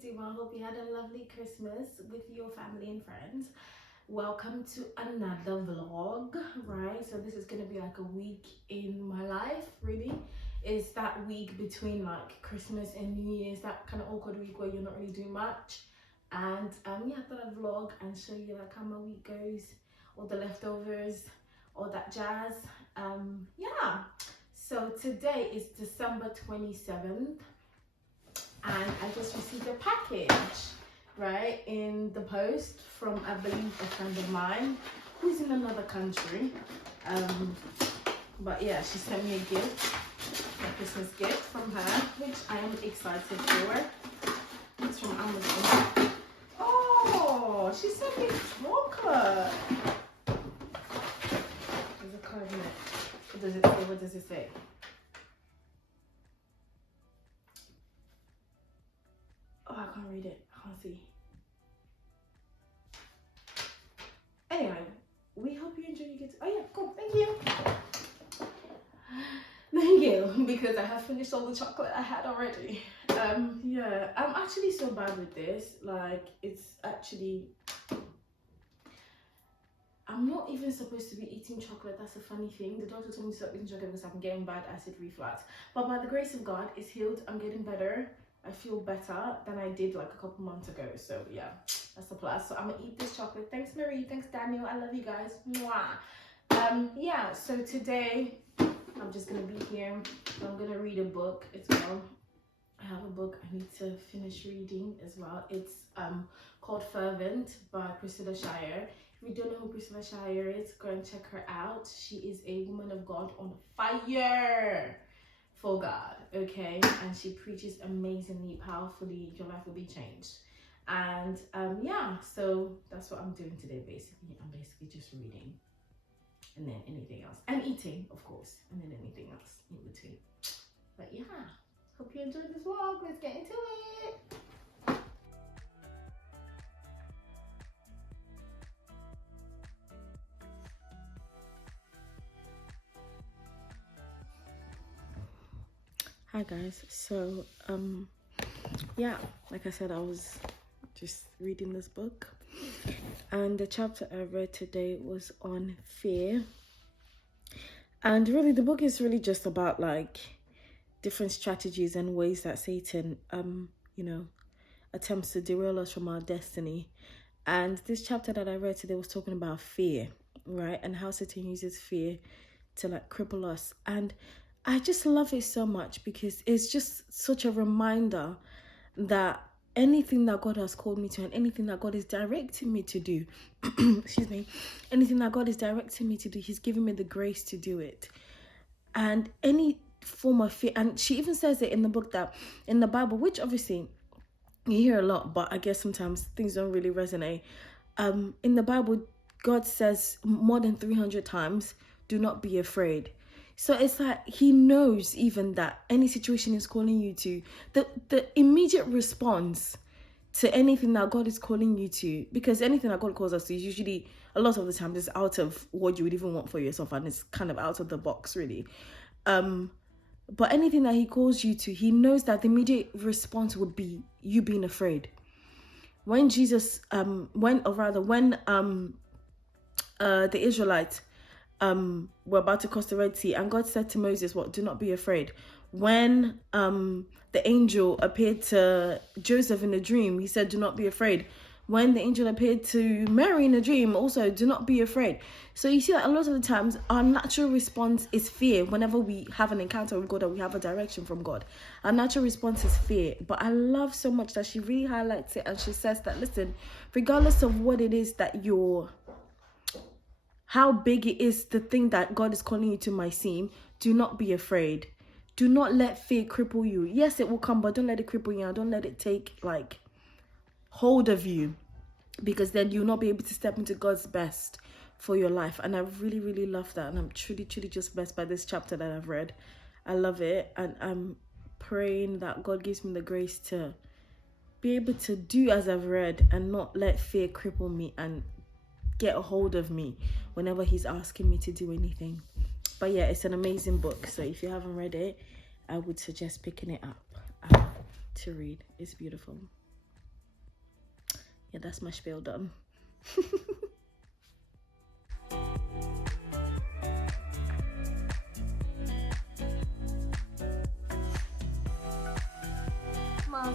doing? I hope you had a lovely Christmas with your family and friends. Welcome to another vlog, right? So this is gonna be like a week in my life, really. It's that week between like Christmas and New Year's, that kind of awkward week where you're not really doing much. And yeah, I thought I'd vlog and show you like how my week goes, all the leftovers, all that jazz. Yeah. So today is December 27th. And I just received a package, right, in the post from, I believe, a friend of mine who's in another country. But yeah, she sent me a gift, a Christmas gift from her, which I am excited for. It's from Amazon. Oh, she sent me chocolate. There's a card in it. What does it say? What does it say? Oh, I can't read it. I can't see. Anyway, we hope you enjoy your gift. Oh yeah, cool. Thank you. Thank you, because I have finished all the chocolate I had already. Yeah, I'm actually so bad with this. Like, it's actually, I'm not even supposed to be eating chocolate. That's a funny thing. The doctor told me to stop eating chocolate because I'm getting bad acid reflux. But by the grace of God, it's healed. I'm getting better. I feel better than I did like a couple months ago. So yeah, that's a plus. So I'm gonna eat this chocolate. Thanks Marie, thanks Daniel, I love you guys. Mwah. Yeah, so today I'm just gonna be here. I'm gonna read a book as well. I have a book I need to finish reading as well. It's called Fervent by Priscilla Shirer. If you don't know who Priscilla Shirer is, go and check her out. She is a woman of God on fire for God, okay? And she preaches amazingly, powerfully. Your life will be changed. And yeah, so that's what I'm doing today. Basically, I'm basically just reading, and then anything else, and eating, of course, and then anything else in between. But yeah, hope you enjoyed this vlog. Let's get into it. Hi guys, so yeah, like I said, I was just reading this book, and the chapter I read today was on fear. And really the book is really just about like different strategies and ways that Satan you know, attempts to derail us from our destiny. And this chapter that I read today was talking about fear, right, and how Satan uses fear to like cripple us. And I just love it so much because it's just such a reminder that anything that God has called me to and anything that God is directing me to do, excuse me, anything that God is directing me to do, He's giving me the grace to do it. And any form of fear, and she even says it in the book that in the Bible, which obviously you hear a lot, but I guess sometimes things don't really resonate. In the Bible, God says more than 300 times, do not be afraid. So it's like He knows even that any situation is calling you to, the immediate response to anything that God is calling you to, because anything that God calls us to is usually, a lot of the time, is out of what you would even want for yourself, and it's kind of out of the box, really. But anything that He calls you to, He knows that the immediate response would be you being afraid. When Jesus, when the Israelites were about to cross the Red Sea, and God said to Moses, "What? Do not be afraid." When the angel appeared to Joseph in a dream, He said, "Do not be afraid." When the angel appeared to Mary in a dream, also, do not be afraid. So you see that a lot of the times our natural response is fear. Whenever we have an encounter with God or we have a direction from God, our natural response is fear. But I love so much that she really highlights it, and she says that, listen, regardless of what it is that how big it is, the thing that God is calling you to might seem, do not be afraid. Do not let fear cripple you. Yes, it will come, but don't let it cripple you. And don't let it take like hold of you, because then you'll not be able to step into God's best for your life. And I really, really love that. And I'm truly, truly just blessed by this chapter that I've read. I love it. And I'm praying that God gives me the grace to be able to do as I've read and not let fear cripple me and get a hold of me whenever He's asking me to do anything. But yeah, it's an amazing book. So if you haven't read it, I would suggest picking it up to read. It's beautiful. yeah, that's my spiel done.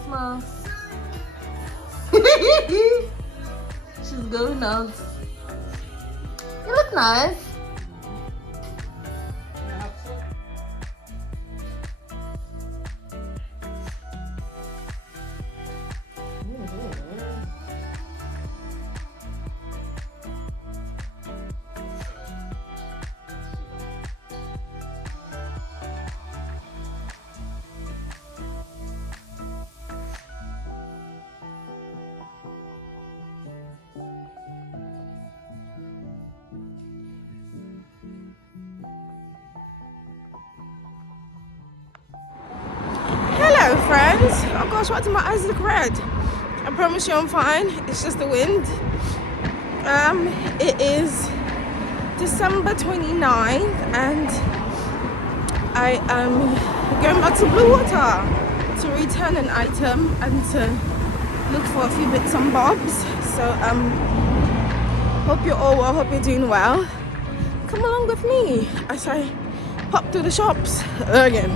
Mars. She's going out. You look nice. Hello friends. Oh gosh, why do my eyes look red? I promise you I'm fine. It's just the wind. It is December 29th and I am going back to Blue Water to return an item and to look for a few bits and bobs. So hope you're all well, hope you're doing well. Come along with me as I pop through the shops again.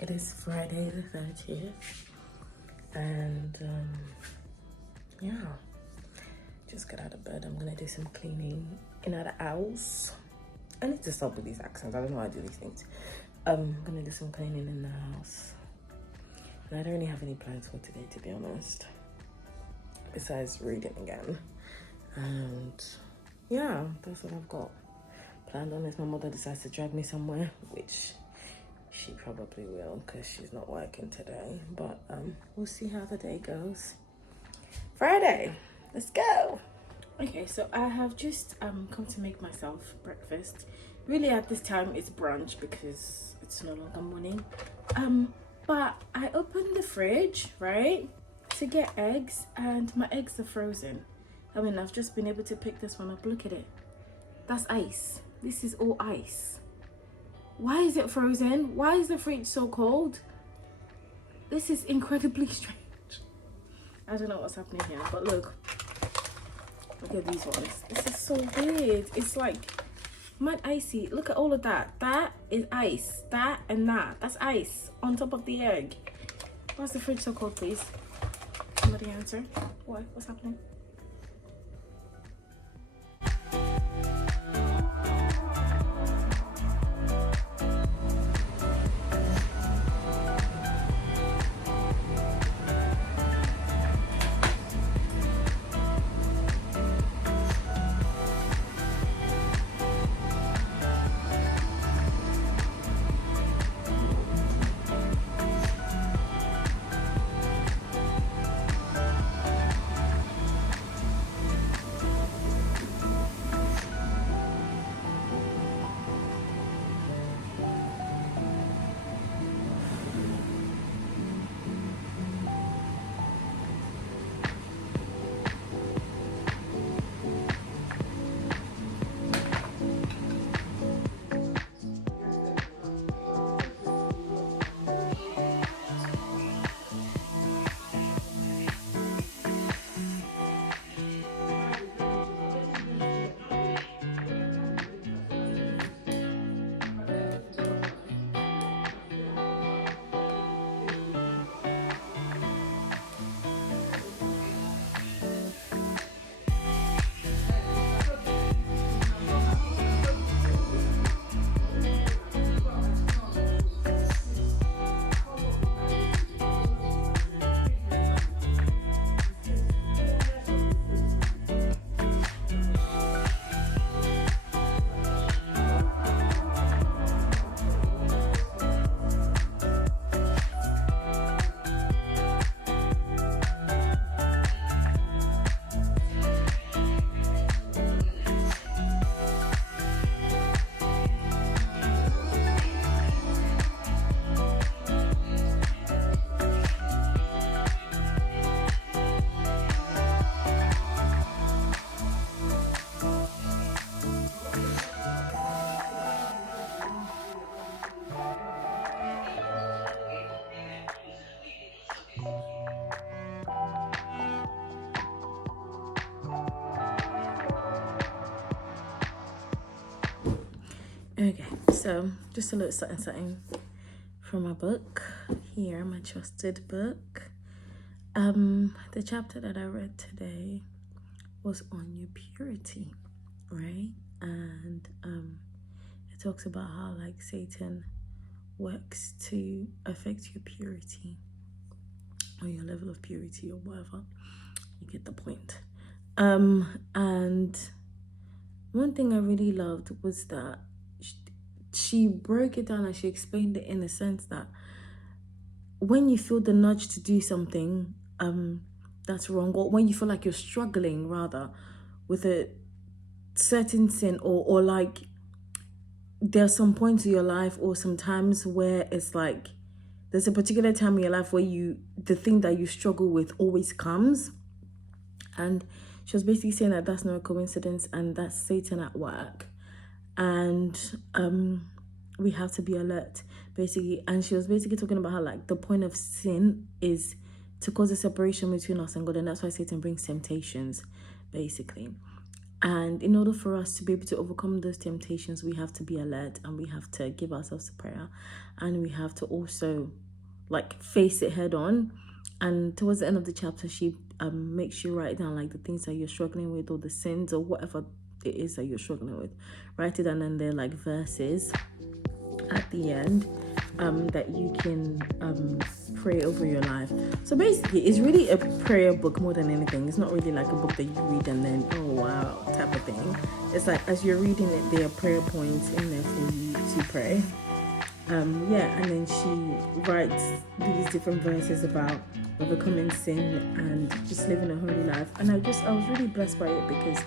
It is Friday the 30th and yeah, just got out of bed. I'm gonna do some cleaning in the house. I need to stop with these accents. I don't know how I do these things. I'm gonna do some cleaning in the house and I don't really have any plans for today, to be honest, besides reading again. And yeah, that's what I've got planned unless my mother decides to drag me somewhere, which she probably will because she's not working today, but we'll see how the day goes. Friday, let's go. Okay, so I have just come to make myself breakfast. Really at this time it's brunch because it's no longer morning, but I opened the fridge, right, to get eggs and my eggs are frozen. I mean, I've just been able to pick this one up. Look at it, that's ice. This is all ice. Why is it frozen? Why is the fridge so cold? This is incredibly strange. I don't know what's happening here, but look at these ones. This is so weird. It's like mad icy. Look at all of that. That is ice. That and that. That's ice on top of the egg. Why is the fridge so cold, please? Somebody answer. What? What's happening? Okay, so just a little something from my book here, my trusted book. The chapter that I read today was on your purity, right? And it talks about how like Satan works to affect your purity or your level of purity or whatever. You get the point. And one thing I really loved was that she broke it down and she explained it in a sense that when you feel the nudge to do something that's wrong, or when you feel like you're struggling rather with a certain sin, or like there's some points in your life or some times where it's like there's a particular time in your life where the thing that you struggle with always comes. And she was basically saying that that's not a coincidence and that's Satan at work. And we have to be alert, basically. And she was basically talking about how like the point of sin is to cause a separation between us and God. And that's why Satan brings temptations, basically. And in order for us to be able to overcome those temptations, we have to be alert and we have to give ourselves to prayer. And we have to also like face it head on. And towards the end of the chapter, she makes you write down like the things that you're struggling with, or the sins, or whatever it is that you're struggling with. Write it down, and they're like verses at the end that you can pray over your life. So basically, it's really a prayer book more than anything. It's not really like a book that you read and then, oh wow, type of thing. It's like as you're reading it, there are prayer points in there for you to pray. And then she writes these different verses about overcoming sin and just living a holy life. And I was really blessed by it because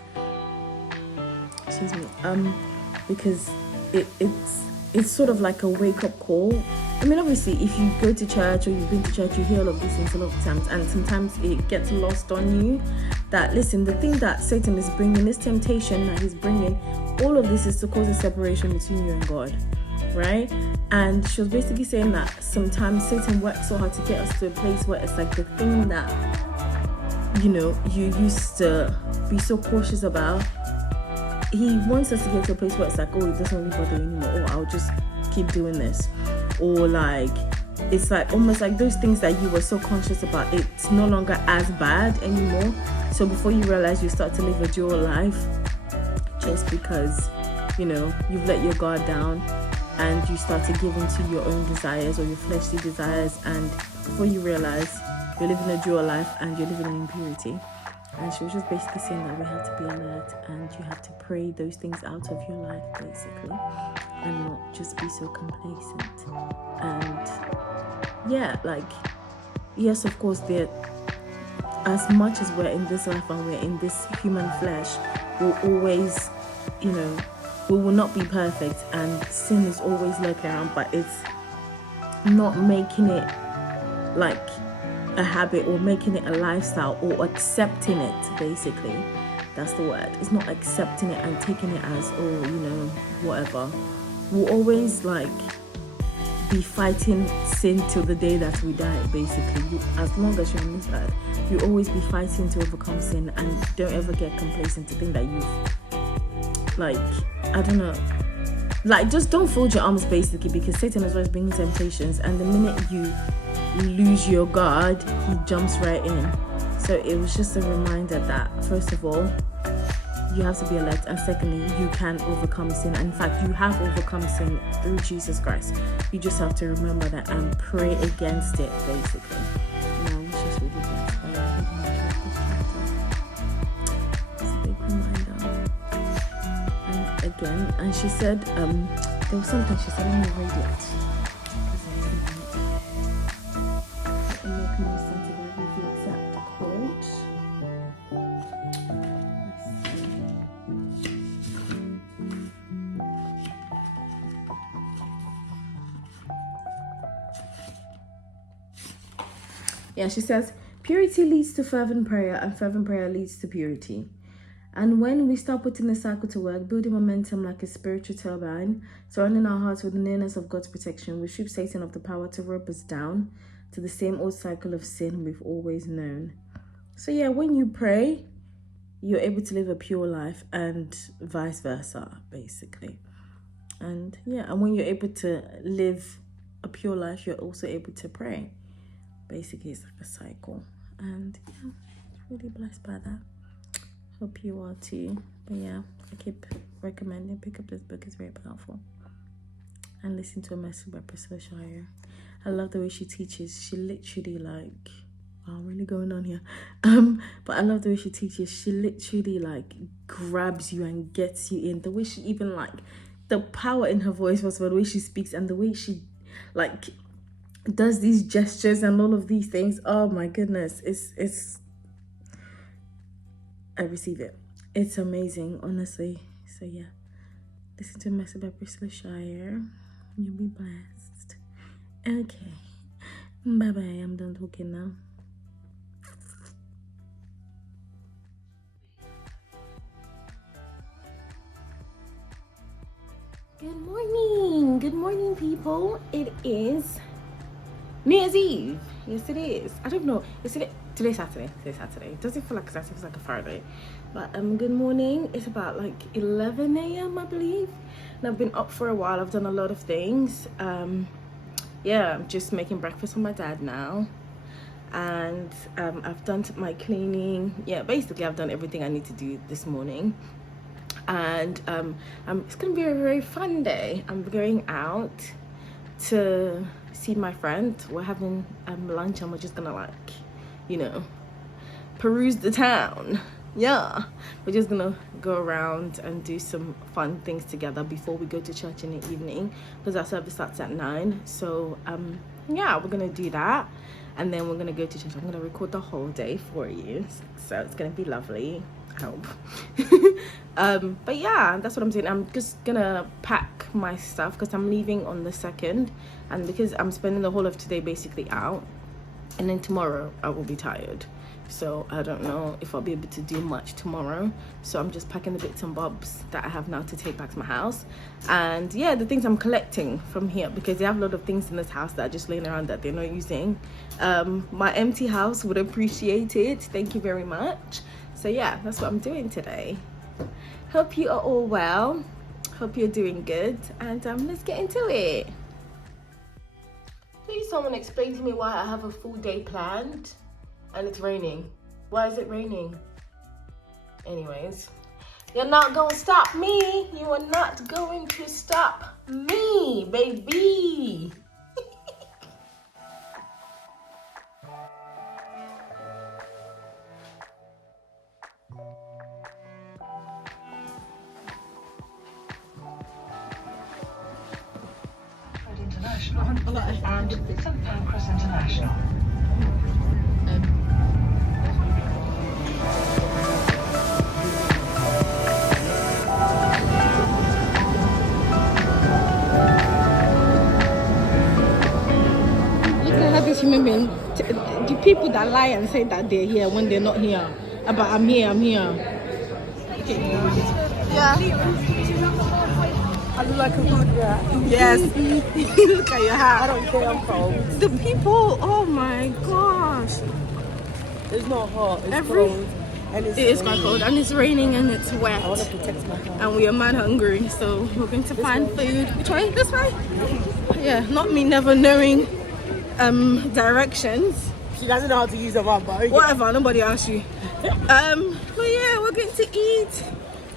it's sort of like a wake-up call. I mean, obviously, if you go to church or you've been to church, you hear all of these things a lot of times, and sometimes it gets lost on you that, listen, the thing that Satan is bringing, this temptation that he's bringing, all of this is to cause a separation between you and God, right? And she was basically saying that sometimes Satan works so hard to get us to a place where it's like the thing that, you used to be so cautious about, he wants us to get to a place where it's like, oh, it doesn't really bother you anymore, or I'll just keep doing this, or like it's like almost like those things that you were so conscious about, it's no longer as bad anymore. So before you realize, you start to live a dual life just because you've let your guard down and you start to give into your own desires or your fleshly desires, and before you realize, you're living a dual life and you're living in impurity. And she was just basically saying that we have to be alert and you have to pray those things out of your life, basically, and not just be so complacent. And yes, of course, as much as we're in this life and we're in this human flesh, we'll always, we will not be perfect, and sin is always lurking around, but it's not making it like a habit or making it a lifestyle or accepting it, basically. That's the word. It's not accepting it and taking it as, whatever. We'll always be fighting sin till the day that we die, basically. As long as you're on this earth, you always be fighting to overcome sin, and don't ever get complacent to think that just don't fold your arms, basically, because Satan is always bringing temptations, and the minute you lose your guard, he jumps right in. So it was just a reminder that, first of all, you have to be alert, and secondly, you can overcome sin. And in fact, you have overcome sin through Jesus Christ. You just have to remember that and pray against it, basically. I was just really blessed by it. It's a big reminder. And again, and she said, there was something she said, let me read it. Yeah, she says, purity leads to fervent prayer, and fervent prayer leads to purity. And when we start putting the cycle to work, building momentum like a spiritual turbine, surrounding our hearts with the nearness of God's protection, we strip Satan of the power to rope us down to the same old cycle of sin we've always known. So yeah, when you pray, you're able to live a pure life, and vice versa, basically. And yeah, and when you're able to live a pure life, you're also able to pray. Basically, it's like a cycle. And yeah, really blessed by that. Hope you are too. But yeah, I keep recommending pick up this book. It's very powerful. And listen to a message by Priscilla Shirer. I love the way she teaches. She literally like, wow, I'm really going on here. But I love the way she teaches. She literally like grabs you and gets you in. The way she even like, the power in her voice was the way she speaks and the way she like does these gestures and all of these things. Oh my goodness, it's I receive it. It's amazing, honestly. So yeah, listen to a message by Priscilla Shirer. You'll be blessed. Okay, bye bye. I'm done talking now. Good morning, people. It is New Year's Eve. Yes, it is. I don't know. Today's Saturday. It doesn't feel like Saturday. It feels like a Friday. But good morning. It's about like 11 a.m. I believe. And I've been up for a while. I've done a lot of things. Yeah, I'm just making breakfast for my dad now. And I've done my cleaning. Yeah, basically I've done everything I need to do this morning. And it's gonna be a very fun day. I'm going out to see my friend. We're having lunch and we're just gonna like, you know, peruse the town. Yeah, we're just gonna go around and do some fun things together before we go to church in the evening, because our service starts at 9. So yeah, we're gonna do that and then we're gonna go to church. I'm gonna record the whole day for you, so it's gonna be lovely. I hope. But yeah, that's what I'm doing. I'm just gonna pack my stuff because I'm leaving on the 2nd, and because I'm spending the whole of today basically out, and then tomorrow I will be tired, so I don't know if I'll be able to do much tomorrow. So I'm just packing the bits and bobs that I have now to take back to my house, and yeah, the things I'm collecting from here, because they have a lot of things in this house that are just laying around that they're not using. My empty house would appreciate it. Thank you very much. So yeah, that's what I'm doing today. Hope you are all well. Hope you're doing good. And let's get into it. Please someone explain to me why I have a full day planned and it's raining. Why is it raining? Anyways, you're not gonna stop me. You are not going to stop me, baby. And St. Pancras International. Look at how this human being, the people that lie and say that they're here when they're not here. But I'm here. Yeah. I look like a food rat. Yes. Look at your hat. I don't care, I'm cold. The people, oh my gosh. It's not hot, it's cold. And it is quite cold, and it's raining and it's wet. I want to protect my car. And we are mad hungry, so we're going to find food. Which way? This way? Yeah, not me never knowing directions. She doesn't know how to use a map, but okay. Whatever, nobody asked you. But yeah, we're going to eat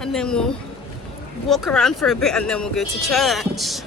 and then we'll walk around for a bit and then we'll go to church.